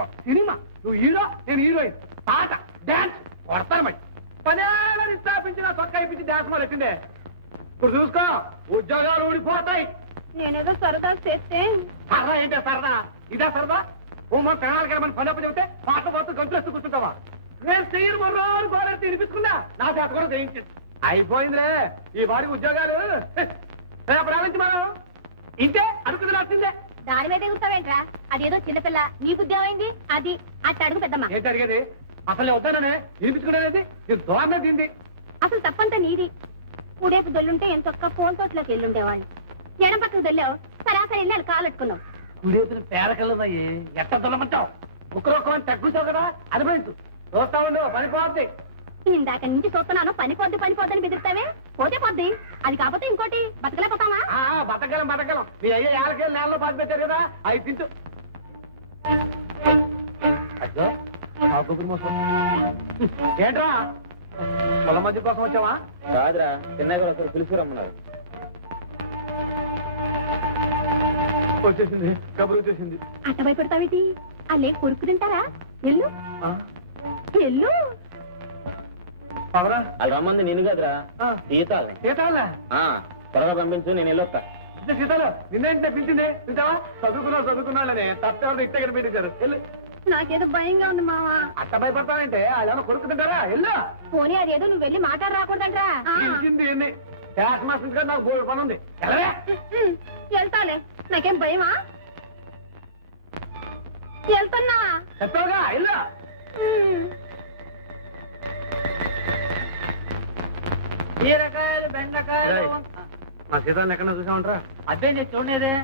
నాటకం సినిమా నువ్వు హీరో నేను హీరోయిన్ పాట డాన్స్ కొడతాను మరి 10 ఏళ్ళని స్థాపించిన చొక్కా ఇప్పించి డాన్స్ మొదలెట్టిందే ఇప్పుడు చూసుకో ఉద్యోగాలు ఊడిపోతాయి నేనేదో సరదా చేస్తే సరదా ఏంటే సరదా ఇదే సరదా మన ప్రాణాలకి మన పని అప్పు చెబితే పాట పోతూ గంతులేస్తూ కూర్చుంటావా నేను చెయ్యను మరో గోడెత్తి వినిపించుకున్నా నా చేత కూడా జయించింది అయిపోయిందిలే ఈ వాడికి ఉద్యోగాలు ప్రారంభించి మనం ఇంతే అనుకుంది వచ్చిందే దాని మీద ఎగురుతావేంట్రా అదేదో చిన్నపిల్ల నీ బుద్ధి ఏమైంది అది అట్ట అడుగు పెద్దమ్మా ఏంటి అడిగేది అసలు వద్దాననే వినిపించుకునేది నేను దోరణ తింది అసలు తప్పంతా నీది ఉడేపు దొల్లుంటే ఎంతొక్క ఫోన్ తోటలోకి వెళ్ళుండేవాడిని ఎడం పక్కకు దొల్లావు సరాసరి వెళ్ళి వాళ్ళు కాలెట్టుకున్నావు ఉడేపుని పేరకల్లున్నాయి ఎట్ట దొల్లమంటావు ఒక్కరొక్కని తగ్గుతావు కదా అనుభవించు చూస్తా ఉండు పనిపోద్ది ఇందాక నుంచి చూస్తున్నాను పనిపోద్దని బెదిరిస్తావే పోతే పోద్ది అది కాకపోతే ఇంకోటి బతకలేకపోతావా బతకలం మీ అయ్యే 5 ఏళ్ళ నేలలో బాధ పెట్టారు కదా అవి తింటూ అయ్యో కొబ్బరి మోసం ఏంట్రా పొల మధ్య కోసం వచ్చావా కాదురా చిన్నగా ఒకరు పిలుచుకురమ్మన్నారు వచ్చేసింది కబురు వచ్చేసింది అట్ట భయపడతావేటి అల్లే కొరుకు తింటారా ఎల్లు ఎల్లు పవరా వాళ్ళు రమ్మంది నేను కాదురా సీతాలు సీతాలా త్వరగా పంపించు నేను వెళ్ళొస్తా సీతాలు నిన్నేంటే పిలిచింది చూసావా చదువుకున్నానే తప్పేవాళ్ళు ఇట్టే పెట్టేశారు వెళ్ళు నాకేదో భయంగా ఉంది మావా అట్ట భయపడతావంటే వాళ్ళు కొరుకుతుంటారా వెళ్ళు పోనీ అదేదో నువ్వు వెళ్ళి మాట్లాడ రాకూడదంట్రా పిలిచింది ఎన్ని క్యాష్ మాస్టర్ గారు నాకు బోర్డు పని ఉంది వెళ్తాలే నాకేం భయమా వెళ్తున్నా చెప్పావుగా వెళ్ళు బీరకాయలు బెండకాయలు మా సీతాన్ని ఎక్కడ చూసామంటారా అదే నేను చూడలేదే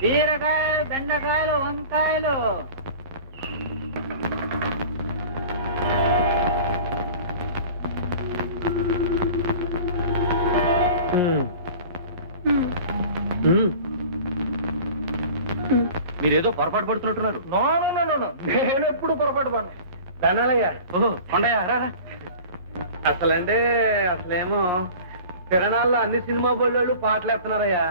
బీరకాయలు బెండకాయలు వంకాయలు మీరేదో పొరపాటు పడుతున్నట్టున్నారు నో నేను ఎప్పుడు పొరపాటు పడను ధనాలయ్యా ఓహో కొండయ్యా రా అసలేమో తిరణాల్లో అన్ని సినిమా బోళ్ళు పాటలు వేస్తున్నారయ్యా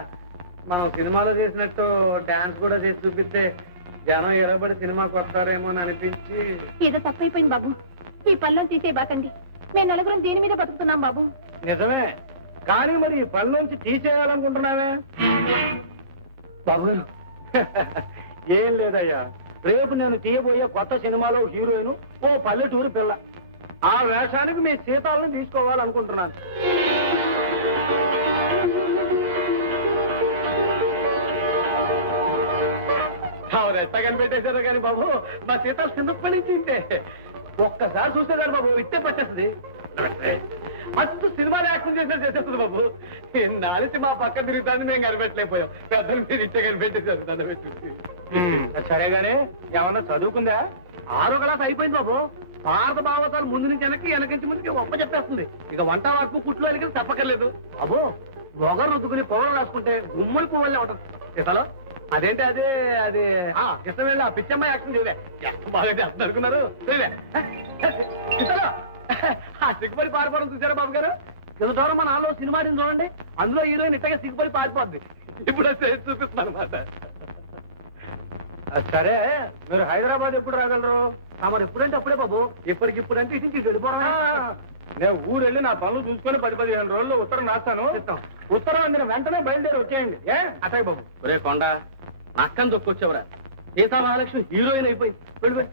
మనం సినిమాలో చేసినట్టు డాన్స్ కూడా చేసి చూపిస్తే జనం ఎరబడి సినిమాకి వస్తారేమో అని అనిపించి ఏదో తప్పైపోయింది బాబు ఈ పనిలో తీసే బాకండి మేము నలుగురం దీని మీద బతుకుతున్నాం బాబు నిజమే కానీ మరి ఈ పని నుంచి తీసేయాలనుకుంటున్నావే బాబు గారు ఏం లేదయ్యా రేపు నేను తీయబోయే కొత్త సినిమాలో హీరోయిన్ ఓ పల్లెటూరు పిల్ల ఆ వేషానికి మీ సీతాలను తీసుకోవాలనుకుంటున్నాను ఎట్ట కనిపెట్టేశారు కానీ బాబు మా సీతాలు చిన్నప్పటి నుంచి ఇంతే ఒక్కసారి చూసేదాన్ని బాబు ఇట్టే పట్టేస్తుంది అచ్చు సినిమాలు యాక్షన్ చేసేస్తుంది బాబు నాలిసి మా పక్క తిరుగుతాన్ని మేము కనిపెట్టలేకపోయాం పెద్దలు మీరు ఇట్టే కనిపెట్టేశారు దాన్ని పెట్టి సరేగానే ఏమన్నా చదువుకుందా 6వ క్లాస్ అయిపోయింది బాబు భారత భావతాలు ముందు నుంచి వెనక నుంచి ముందుకి ఒప్ప చెప్పేస్తుంది ఇక వంట వరకు కుట్లు వెళ్ళి తప్పక్కర్లేదు బాబు మొగరు రుద్దుకుని పౌడర్ రాసుకుంటే గుమ్మడి పువ్వులే ఉంటుంది సీతలో అదేంటి అది ఇష్టం వెళ్ళి ఆ పిచ్చమ్మాయి యాక్షన్ చేయలే ఎంత బాగా చేస్తుంది అనుకున్నారు సీతలో ఆ సిగ్గుపడి పారిపోవడం చూసారా బాబు గారు ఎదుటోరం మన నాలో సినిమా చూడండి అందులో హీరోయిన్ ఇట్టగా సిగ్గుపడి పారిపోద్ది ఇప్పుడు చూపిస్తున్నాను అనమాట సరే మీరు హైదరాబాద్ ఎప్పుడు రాగలరు మరి ఎప్పుడంటే అప్పుడే బాబు ఇప్పటికిప్పుడంటే ఇటు నుంచి వెళ్ళిపోవడం నేను ఊరు వెళ్ళి నా పనులు చూసుకొని 10-15 రోజుల్లో ఉత్తరం రాస్తాను ఉత్తరం అందిన వెంటనే బయలుదేరి వచ్చేయండి అటాయ్ బాబు ఒరే కొండ నక్కని దొక్కొచ్చావురా సీతా మహాలక్ష్మి హీరోయిన్ అయిపోయింది వెళ్ళిపోయి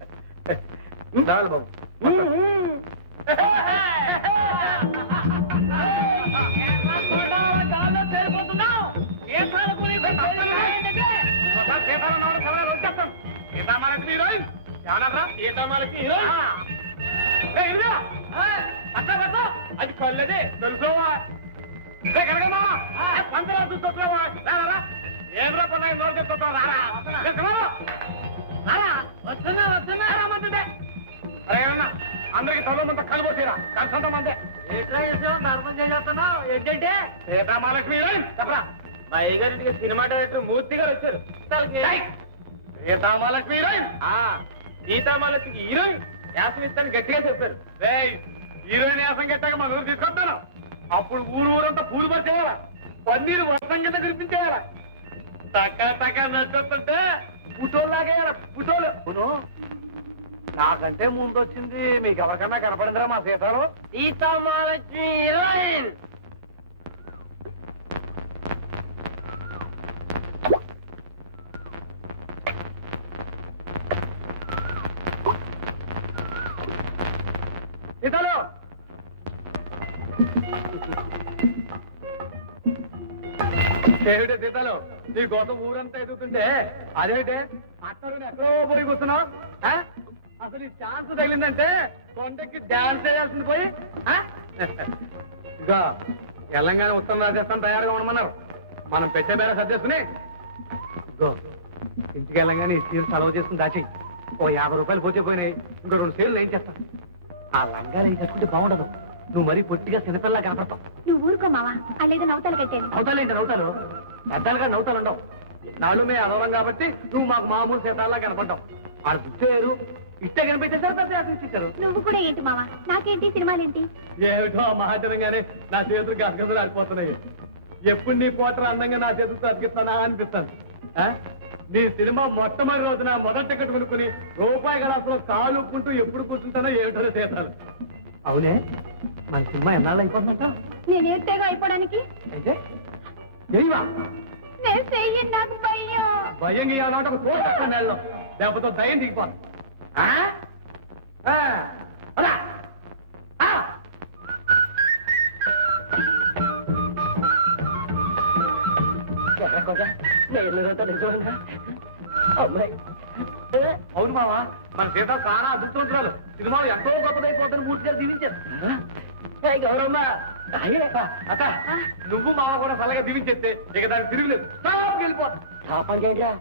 బాబు సీతామహాలక్ష్మి హీరోయిన్ సీతామహాలక్ష్మి హీరోయిన్ అది కళ్ళదే తెలుసుకోవా పంచరా చూస్తున్నావా ఏం రా పన్నా నోరు చెప్తున్నావు రారా అందరికి తలమంతా కలబోసిరా కలిసంత మందే ఎట్లా చేసావు నర్మం చేస్తున్నావు ఏంటంటే సీతామహాలక్ష్మి హీరోయిన్ చెప్పరా మా అయ్యగారింటికి సినిమా డైరెక్టర్ మూర్తి గారు వచ్చారు సీతామహాలక్ష్మి హీరోయిన్ సీతామాలక్ష్మికి హీరోయిన్ యాసమిస్తాను గట్టిగా చెప్పారు హీరోయిన్ యాసం గట్టాక మన ఊరు తీసుకొస్తాను అప్పుడు ఊరంతా పూలు పట్టేయాలా పన్నీరు వర్షం కింద కురిపించేయాలా టకా టకా నచ్చుతుంటే పుటోలు లాగేయాల పుటోలు నాకంటే ముందు వచ్చింది మీకు ఎవరికన్నా కనపడిందిరా మా సీతాలు? సీతామహాలక్ష్మి హీరోయిన్. సీతాలు ఏమిటే సీతాలు నీ కోసం ఊరంతా ఎదుగుతుంటే అదేంటే అత్తరుని ఎక్కడో పోయి కూర్చున్నావు? అసలు ఈ ఛాన్స్ తగిలిందంటే కొండకి డాన్స్ చేయాల్సింది పోయి ఇక తెలంగాణ ఉత్తరం రాజస్థాన్ తయారుగా ఉండమన్నారు. మనం పెట్టే బేర సర్దేసుకుని ఇంటికి వెళ్ళంగానే ఈ సీలు సెలవు చేసుకుని దాచి ఓ 50 రూపాయలు పోతే ఇంకో 2 సీలు ఏం చేస్తాను. ఆ లంగాలు ఏం కట్టుకుంటే బాగుండదు. నువ్వు మరీ పొట్టిగా చిన్నపిల్లలా కనపడతావు. నువ్వు ఊరుకో మావా, అల్లేదో నవ్వుతాలు కట్టాను. నవ్వుతాలేంటి నవ్వుతాలు? పెద్దలుగా నవ్వుతాలు ఉండవు. నాళ్ళు మే అదవరం కాబట్టి నువ్వు మాకు మామూలు సీతాల్లా కనపడ్డావు. వాళ్ళు గుర్తేరు ఇట్టే కనిపించేసారు, పెద్ద ఆశించారు. నువ్వు కూడా ఏంటి మావా, నాకేంటి సినిమాలేంటి? ఏమిటో మహాచరంగానే నా చేతులు గసగసలు ఆడిపోతున్నాయి. ఎప్పుడు నీ పోటర్ అందంగా నా చేతులతో అతికిస్తానా అనిపిస్తాను. నీ సినిమా మొట్టమొదటి రోజున మొదటి టికెట్ కొనుక్కుని రూపాయి గలాసులో కాలు ఉప్పుకుంటూ ఎప్పుడు కూర్చుంటానో ఏమిటో సీతాలు. అవునే మన సినిమా ఎన్నాళ్ళు అయిపోతుందంట? నేను ఏడ్తేగా అయిపోవడానికి అయితే ఏవా నేను చెయ్యి, నాకు భయం. భయం గీయాలంటే ఒక తోట నెలలో లేకపోతే దయ్యం దిగిపోతుంది. అవును మావా, మన సీత చాలా అదృష్టవంతురాలు. సినిమాలు ఎంతో గొప్పదైపోతాను మూర్తి గారు దీవించారు. గౌరమ్మ అత్త నువ్వు మావ కూడా చల్లగా దీవించేస్తే ఇక దానికి తిరుగులేదు, వెళ్ళిపోతుంది.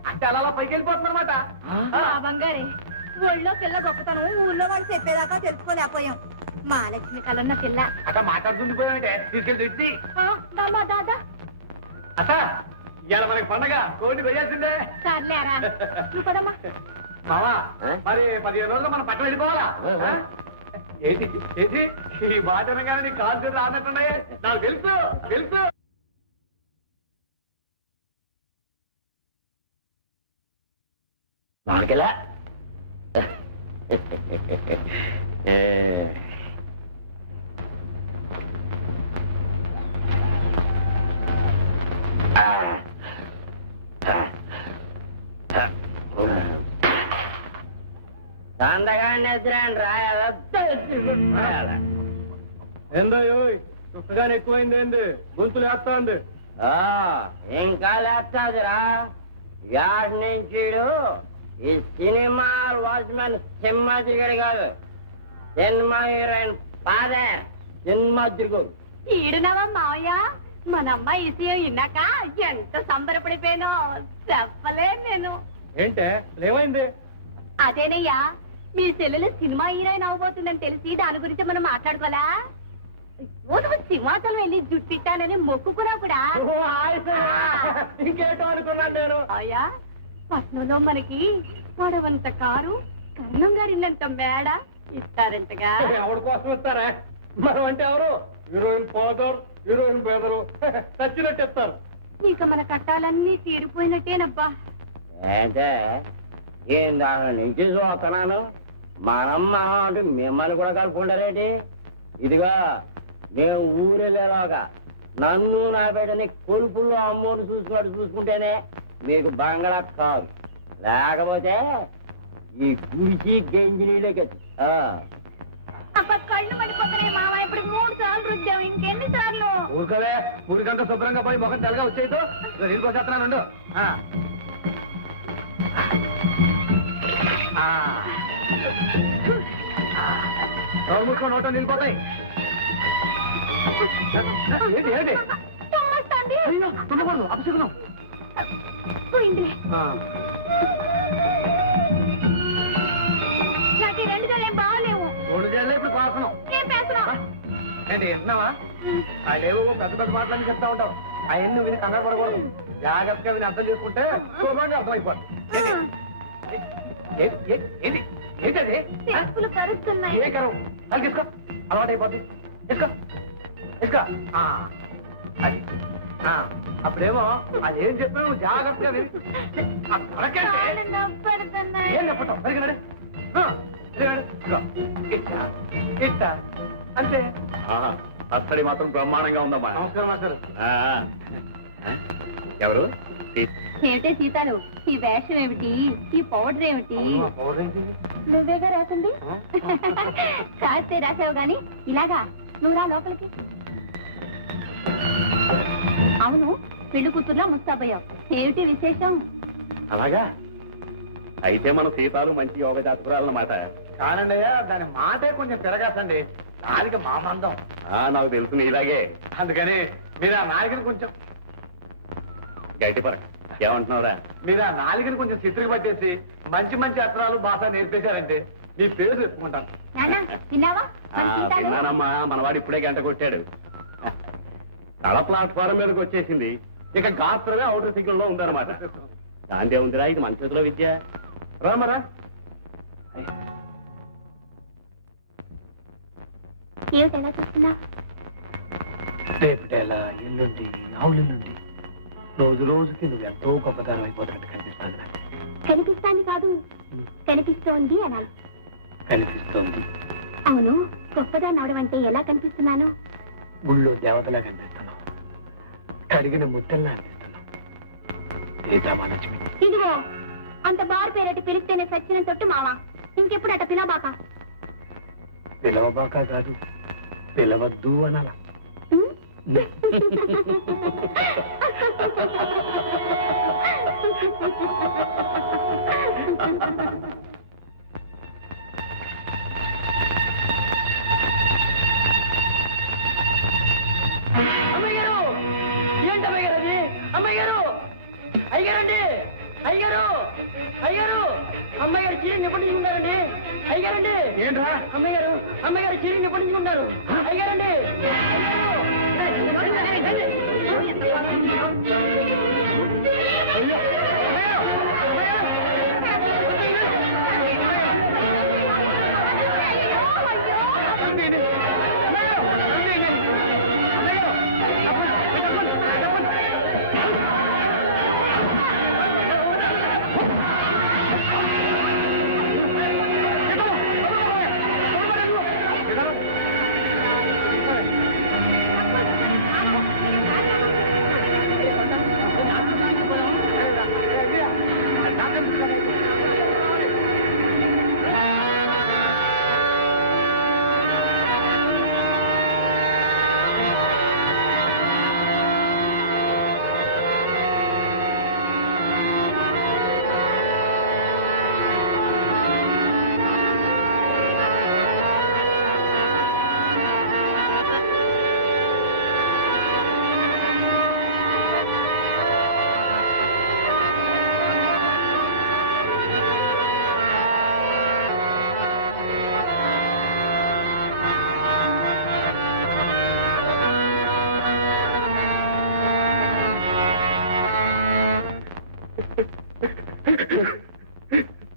అంటే అలా పైకి వెళ్ళిపోతుంది అనమాట. బంగారే ఒళ్ళో పిల్ల గొప్పతనం ఊళ్ళో వాళ్ళు చెప్పేదాకా తెలుసుకోలేకపోయాం. మా లక్ష్మి కలన్న పిల్ల అట్లా మాట్లాడుతుంది పోయామంటే తీసుకెళ్ళి తెచ్చి దాదా అత్త ఇవాళ మనకి పండగ కోడి వేయాల్సిందే. సర్లేరా నువ్వు పదమ్మా. మావా మరి 15 రోజులు మనం పట్టం వెళ్ళిపోవాలా? ఏంటి ఏంటి ఈ బాధనగానే నీ కాలు చేతులు ఆడినట్టున్నాయే. నాకు తెలుసు తెలుసు. మార్కెలా సందగాన్ని ఎదురాని రాయాలా ఏందో పుస్తకాన్ని ఎక్కువైంది ఏంది గొంతులు వేస్తా ఉంది. ఇంకా లేస్తాదిరా. యాడ్ నుంచి ఈ సినిమా వాచ్మెన్ సింహాద్రిగడి కాదు, సినిమా హీరోయిన్ ఫాదర్ సింహాద్రిగు. ఈడునవా మావయ్య, మన అమ్మాయి ఈసీయో ఇన్నాక ఎంత సంబరపడిపోయానో చెప్పలే నేను. ఏంటే ఏమైంది? అదేనయ్యా, మీ చెల్లెలు సినిమా హీరోయిన్ అవబోతుందని తెలిసి దాని గురించి మనం మాట్లాడుకోవాలా? నువ్వు సింహాచలం వెళ్ళి జుట్టిట్టానని మొక్కుకున్నావు కూడా. ఇంకేటో అనుకున్నాను నేను. అయ్యా పట్నంలో మనకి పడవంత కారు, కర్ణం గారినంత మేడ ఇస్తారంటగా. ఎవరి కోసం ఇస్తారా? మనం అంటే ఎవరు? హీరోయిన్ ఫాదర్, హీరోయిన్ బ్రదరు చచ్చినట్టు ఇస్తారు. ఇక మన కట్టాలన్నీ తీరిపోయినట్టేనబ్బా. అంటే ఏం దాని నుంచి చూస్తున్నాను. మనమ్మ అంటే మిమ్మల్ని కూడా కలుపుకుంటారేంటి? ఇదిగా మేము ఊరెళ్ళేలాగా నన్ను నా బిడ్డని కొలుపుల్లో అమ్మోని చూసుకుంటేనే మీకు బంగళా కాదు, లేకపోతే ఈ గుడిచి గంజి నీళ్ళకి. అబ్బా కళ్ళు పడిపోతున్నాయి మావా, ఇప్పుడు 3 సార్లు రుద్దాం, ఇంకెన్ని సార్లు? ఊరుకవే, ఊరికంతా శుభ్రంగా పోయి మొహం తెల్లగా వచ్చేయతో నీళ్ళు పోసేస్తున్నాను. మూసుకో, నోటో నిలిపోతాయి. ఏంటి ఏంటి? అయ్యో తుండకూడదు, అపశకునం. పోయిందిలే. నాకు ఈ 2 గేలేం బాగలేవు. 2 గేళ్ళే ఇప్పుడు పాడుతున్నాం. ఏం పేస్తున్నావు? ఏంటి వింటున్నావా? అదేవో పెద్ద పెద్ద మాటలని చెప్తా ఉంటావు. అవన్నీ విని కంగారు పడకూడదు. జాగ్రత్తగా విని అర్థం చేసుకుంటే శుభ్రంగా అర్థమైపోతుంది. ఏంటది? చెప్పులు కరుస్తున్నాయి. ఏ కరం అది తీసుకో, అలవాటైపోతుంది. తీసుకో తీసుకో. అది అప్పుడేమో అదేం చెప్పావు నువ్వు జాగ్రత్తగా విని. కాళ్ళు నొప్పెడుతున్నాయి. ఏం చెప్పటం సరిగ్గా ఇట్టా ఇట్టా అంతే. అస్తడి మాత్రం బ్రహ్మాండంగా ఉందమ్మా. నమస్కారం మాస్టర్. ఎవరు? ఏమిటే సీతాలు, ఈ వేషం ఏమిటి, ఈ పౌడర్ ఏమిటి? నువ్వేగా రాసింది. కాస్తే రాసావు గాని ఇలాగా నువ్వు రా లోపలికి. అవును, పెళ్లి కూతుర్లా ముస్తాబయ్యావు, ఏమిటి విశేషం? అలాగా అయితే మన సీతాలు మంచి యోగ జాతకురాలన్నమాట. కానండి అయ్యా, దాని మాటే కొంచెం తిరగాసండి. నాలుక మా మందం. నాకు తెలుసు ఇలాగే. అందుకని మీరు ఆ నాలుకని కొంచెం గట్టిపర. ఏమంటున్నావురా? మీరు ఆ నాలుకని కొంచెం చిత్రికి పట్టేసి మంచి మంచి అక్షరాలు భాష నేర్పేశారంటే మీ పేరు చెప్పుకుంటాను. నాన్న విన్నావా? మన సీతాలు విన్నానమ్మా, మనవాడు ఇప్పుడే గంట కొట్టాడు. తల ప్లాట్ఫారం మీదకి వచ్చేసింది. ఇక గాత్రమే అవుటర్ సిగ్నల్లో ఉందన్నమాట. దాందే ఉందిరా, ఇది మన చేతిలో విద్య. రామరా ఏమిటి ఎలా చూస్తున్నావు? రేపటేలా ఎల్లుండి ఆవులుండి రోజు రోజుకి నువ్వు ఎంతో గొప్పతనం అయిపోతాడు కనిపిస్తాను. నాకు కనిపిస్తాను కాదు, కనిపిస్తోంది అనాలి. కనిపిస్తోంది. అవును, గొప్పదాన్ని అవడం అంటే ఎలా కనిపిస్తున్నాను? గుళ్ళో దేవతలా కనిపిస్తున్నావు, కడిగిన ముద్దల్లా అనిపిస్తున్నావు. సీతామహాలక్ష్మి. ఇదిగో అంత బారు పేరటి పిలిస్తేనే సచ్చిన తొట్టు మావా, ఇంకెప్పుడు అట పిలబాక. పిలవబాక కాదు, పిలవద్దు అనాల. అమ్మాయి గారు, ఏంటి అమ్మాయి గారు అది? అమ్మాయి గారు, అయ్యారండి, అయ్యారు, అయ్యారు, అమ్మాయి గారు చీరని ఎప్పటి నుంచి ఉన్నారండి? అయ్యారండి. ఏంట్రా? అమ్మాయి గారు, అమ్మాయి గారు చీరని ఎప్పటి నుంచి ఉన్నారు? అయ్యారండి.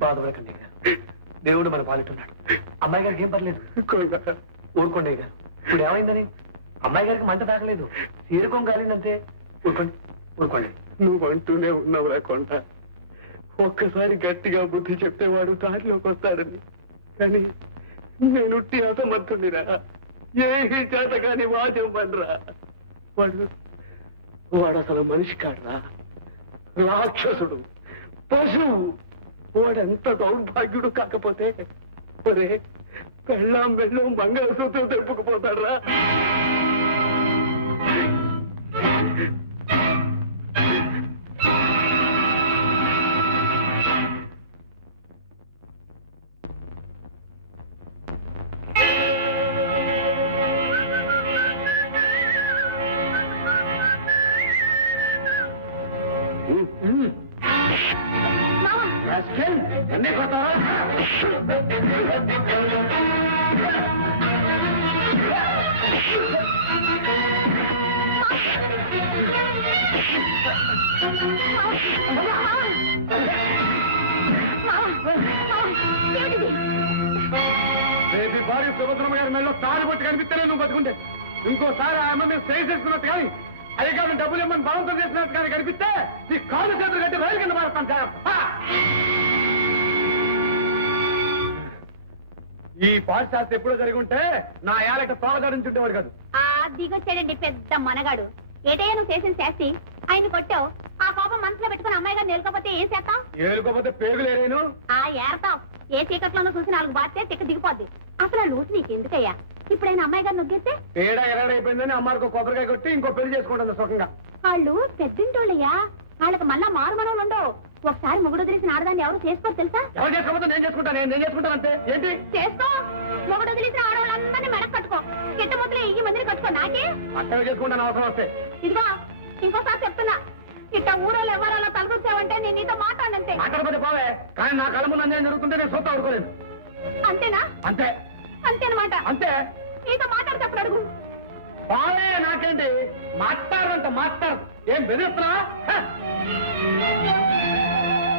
బాధపడకండి దేవుడు మన పాలిట్టున్నాడు. అమ్మాయి గారికి ఏం పర్లేదు. ఊరుకోండి గారు. ఇప్పుడు ఏమైందని? అమ్మాయి గారికి మంట తాకలేదు, తీరుకోం కాలిందంతే. ఊరుకోండి ఊరుకోండి. నువ్వు అంటూనే ఉన్నావురా కొండ. ఒక్కసారి గట్టిగా బుద్ధి చెప్తే వాడు దారిలోకి వస్తాడని. కానీ నేను అసమర్థుడిరా. ఏ చేత కాని వాద్యం పనిరా. వాడు అసలు మనిషి కాడరా, రాక్షసుడు, పశువు. వాడెంత దౌర్భాగ్యుడు కాకపోతే ఒరే పెళ్ళాం బెళ్ళం మంగళసూత్రం తెప్పుకుపోతాడ్రా. రేపు భార్య సుభద్రమ్మ గారి మెడలో తాడు పట్టి కనిపిస్తేనే నువ్వు బతుకుంటే, ఇంకోసారి ఆమె మీద సైజ్ చేసుకున్నట్టు కానీ అధికారులు డబ్బులు ఇమ్మని బలవంతం చేసినట్టు కానీ కనిపిస్తే నీ కాళ్ళు చేతులు కట్టి రైలు కింద మారుతాను. ఈ పాఠ శాస్త్రం ఎప్పుడో జరిగి ఉంటే నా ఏలక తోలగాడించుంటేవాడు కాదు. దిగొచ్చాడండి పెద్ద మనగాడు. ఏటయ్యా నువ్వు చేసిన శాస్తి? ఆయన కొట్టావు. ఆ కోపం మనసులో పెట్టుకుని అమ్మాయి గారు నేర్కపోతే ఏం చేస్తాం? ఏలుకోపోతే పేగులేరేను. ఏరతాం. ఏ చీకట్లోనూ చూసి 4 బాస్తే తిక్క దిగిపోద్ది. అసలు ఆ లూసు నీకెందుకయ్యా? ఇప్పుడైనా అమ్మాయి గారు నొగ్గేస్తే తేడా ఎరడైపోయిందని అమ్మాయికి కొబ్బరికాయ కొట్టి ఇంకో పెళ్లి చేసుకుంటుంది సుఖంగా. వాళ్ళు పెద్దింటోళ్ళయ్యా. వాళ్ళకి మళ్ళా మారు మనవులు ఉండవు. ఒకసారి మొగుడు వదిలేసిన ఆడదాన్ని ఎవరు చేసుకోరు తెలుసా? ఎవరు చేసుకోకపోతే నేను చేసుకుంటాను అంతే. ఏంటి చేసుకో. మొగుడు వదిలేసిన ఆడవాళ్ళందరినీ మెడకు కట్టుకో. కిట్ట ముద్దులు ఈ మందిని కట్టుకో. నాకే అట్టగా చేసుకుంటాను అవసరం వస్తే. ఇదిగో ఇంకోసారి చెప్తున్నా, ఇట్ట ఊరోళ్ళు ఎవరో తలకొచ్చావంటే నేను నీతో మాట్లాడంతే. మాట్లాడకపోతే పోవే, కానీ నా కళ్ళ ముందు అన్యాయం జరుగుతుంటే నేను సొంత అనుకోలేదు. అంతేనా? అంతే అంతేనమాట. అంతే. నీతో మాట్లాడి చెప్పడు అడుగు. పోవే, నాకేంటి మాట్లాడంట మాట్లాడు. ఏం బెదిరిస్తున్నా?